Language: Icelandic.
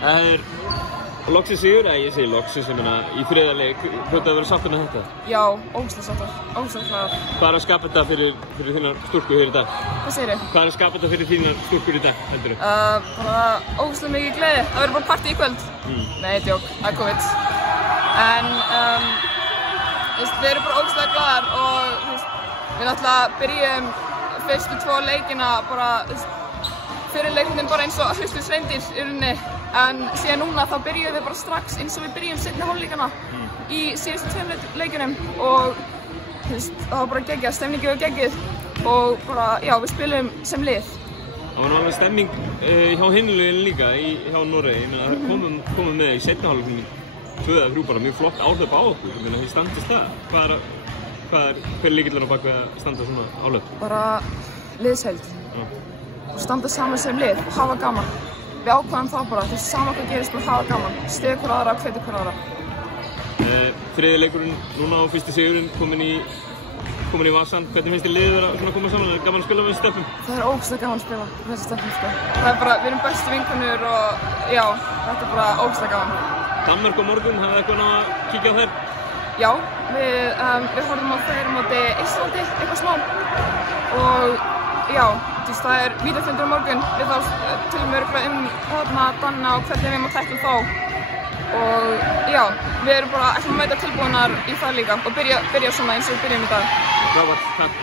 Það loksins sigur, eða ég segi loksins, ég meina, í þriðja leik, hljóta að vera sáttur með þetta? Já, ógeðslega sáttur, ógeðslega glaður. Hvað að skapa þetta fyrir þínar stúlkur hér í dag? Hvað segirðu? Hvað að skapa þetta fyrir þínar stúlkur í dag, heldurðu? Bara ógeðslega mikið gleði. Það verður bara partí í kvöld. Nei, djók, það er COVID. En, við erum bara ógeðslega glaðar og, við náttúrulega byrjum fyrstu 2 leikina bara, fyrir leiknum bara eins og hlustu sveindir í rauninni. En síðan núna þá byrjuðum við bara strax eins og við byrjum seinni hálfleikana í síðustu 2 leikunum og það var bara geggjað, stemningi var geggjuð og bara, já, við spilum sem lið. Það var nú alveg stemming hjá hinu liðinu líka, hjá Noregi, ég meina það komum með í seinni hálfleikunum 2 eða 3 bara mjög flott áhlaup á okkur, ég meina þið standist það. Hver er lykillinn á bak við að standa svona áhlaup? Bara liðsheild og standa saman sem lið og hafa gaman. Við ákvæðum það bara, það er sama hvað gerist, bara hafa gaman, styðja hver aðra, hvetja hver aðra. Þriðji leikurinn núna á fyrsti sigurinn komin í vasann. Hvernig finnst þér liðið vera svona að koma saman? Er gaman að spila með þessi stelpum? Það er ógeðslega gaman að spila með þessi stelpum, sko. Það er bara, við erum bestu vinkonur og já, þetta er bara ógeðslega gaman. Danmörk á morgun, hafið þið eitthvað að kíkja á þær? Já, við horfum á þær á móti Íslandi, eitthvað smá. Og já, það er vítafundur á morgun, við þá tölum við örugglega Danna og hvernig við erum að tækla þá. Og já, við erum bara ætlum að mæta tilbúnar í það líka og byrja svona eins og við byrjum í dag. Frábært, takk.